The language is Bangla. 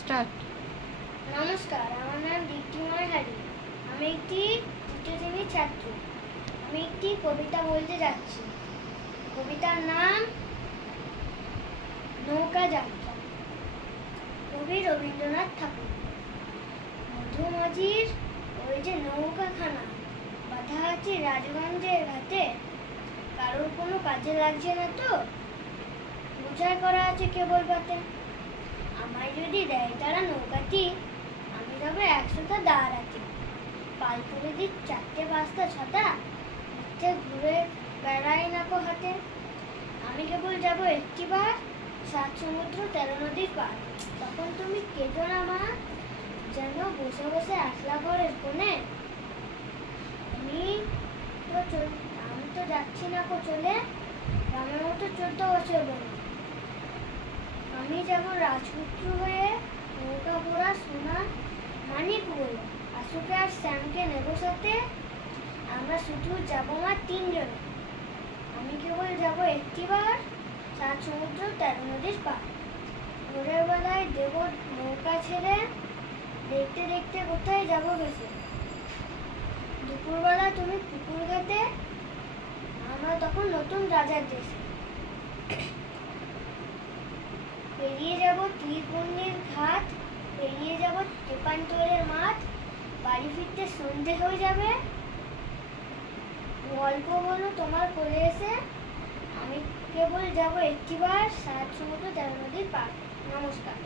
স্টার্ট। নমস্কার, আমার নাম দীপ্তিময় হারি। আমি একটি তৃতীয় শ্রেণীর ছাত্র। আমি একটি কবিতা বলতে যাচ্ছি। কবিতার নাম নৌকা যাত্রা। কবি রবীন্দ্রনাথ ঠাকুর। মধুমাঝির ওই যে নৌকাখানা বাঁধা আছে রাজগঞ্জের ঘাটে, কারোর কোনো কাজে লাগছে না তো, বোঝাই করা আছে কেবল পাতে। আমায় যদি দেয় তারা নৌকাটি, আমি যাবো একশোটা দাঁড়াতে। পাল তুলে দিই 4টে 5টা 6টা, মিথ্যে ঘুরে বেড়াই না কো হাতে। আমি কেবল যাব একটিবার 7 সমুদ্র 13 নদীর পার। তখন তুমি কেঁদো না মা, যেন বসে বসে একলা ঘরের কোণে। আমি তো যাচ্ছি না কো চলে, আমার মতো 14 বছর বলে। আমি যাব রাজপুত্র হয়ে, নৌকা ভরা সোনা মানিক বলে। আসুকে আর শ্যামকে নেব সাথে, আমরা শুধু যাব মা 3 জনে। আমি কেবল যাব একটিবার 7 সমুদ্র 13 নদীর পার। ভোরের বেলায় দেব নৌকা ছেড়ে, দেখতে দেখতে কোথায় যাব ভেসে। দুপুরবেলা তুমি পুকুর ঘাটে, আমরা তখন নতুন রাজার দেশে। পেরিয়ে যাব তীরপূর্ণির ঘাট, পেরিয়ে যাব তেপান্তরের মাঠ। বাড়ি ফিরতে সন্ধে হয়ে যাবে, গল্প বলো তোমার কোলে এসে। আমি কেবল যাব একটিবার 7 সমুদ্র 13 নদীর পার। নমস্কার।